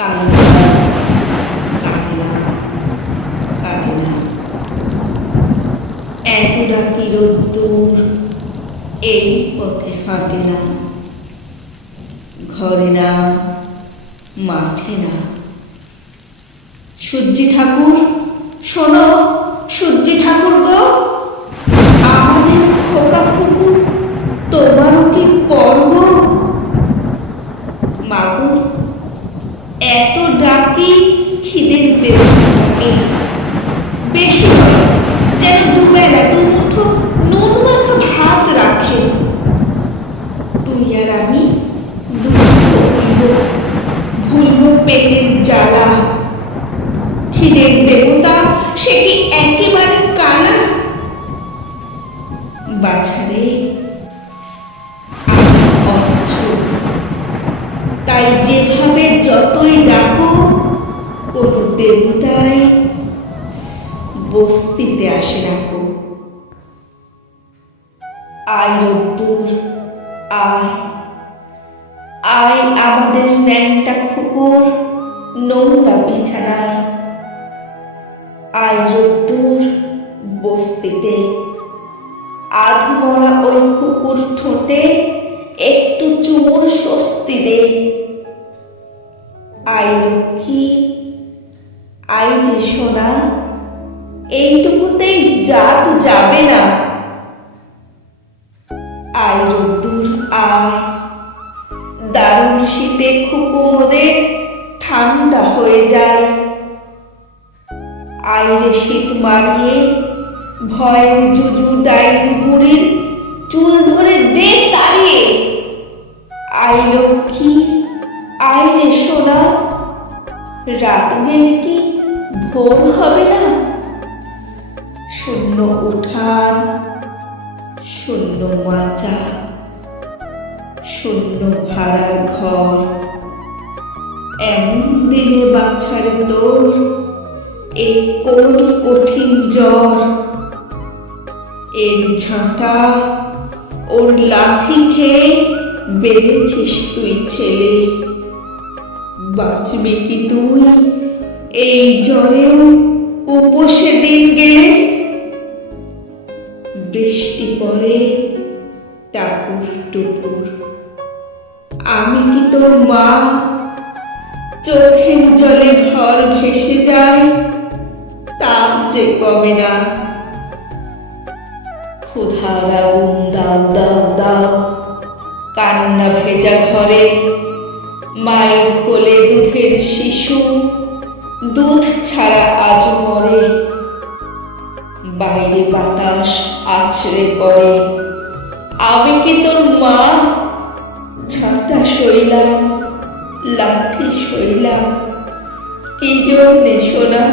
কালো কাটে না, কাটে না। এত ডাকি রোদ্দুর এই পথে হাঁটে না, ঘরে না, মাঠে না। সূর্যি ঠাকুর, শোনো সূর্যি ঠাকুর গো, আমাদের খোকা খুকুর তোমারও কি পর্ব? মাগো এত ডাকি খিদের দেবে থাকে, বেশি হয় যেন দুবেলা দুমুঠো নুন মাছ ভাত রাখে। তুই আর আমি দুমুঠো ভুলবো পেটের জ্বালা। খিদের দেবতা সে কি একেবারে কালা? বাছারে আমি অচ্ছুত, তাই যেভাবে যতই ডাকো কোনো দেবতাই বস্তিতে আসে না গো। আয় রোদ্দুর আয়, আয় আমাদের ন্যাংটা খুকুর নোংরা বিছানায়। আয় রোদ্দুর বস্তিতে, আধমরা ওই খুকুর ঠোঁটে একটু চুমুর স্বস্তি দে। আয় লক্ষ্মী আয় যে সোনা, এইটুকুতেই জাত যাবে না। আয় রোদ্দুর আয়, দারুণ শীতে খুকু মোদের ঠান্ডা হয়ে যায়। আয় রে শীত মারিয়ে ভয়ের জুজু ডাইনি বুড়ির চুল ধরে দে তাড়িয়ে। আয় লক্ষ্মী আয় রে সোনা, রাত গেলে কি ভোর হবে না? শূন্য উঠান, শূন্য মাচা, শূন্য ভাড়ার ঘর, এমন দিনে বাছারে তোর এ কোন কঠিন জ্বর। এর ঝাঁটা ওর লাথি খেয়ে বেড়েছিস তুই ছেলে। বাঁচবি কি তুই এই জ্বরেও উপসে দিন গেলে? বৃষ্টি পড়ে টাপুর টুপুর, আমি কি তোর মা? চোখের জলে ঘর ভেসে যায়, তাপ যে কমে না। ক্ষুধার আগুন দাও দাও দাও, কান্না ভেজা ঘরে। মায়ের কোলে দুধের শিশু দুধ ছাড়া আজ মরে। বাইরে বাতাস আছড়ে পড়ে, আমি কি তোর মা? ঝাঁটা সইলাম, লাথি সইলাম, কি জন্যে সোনা?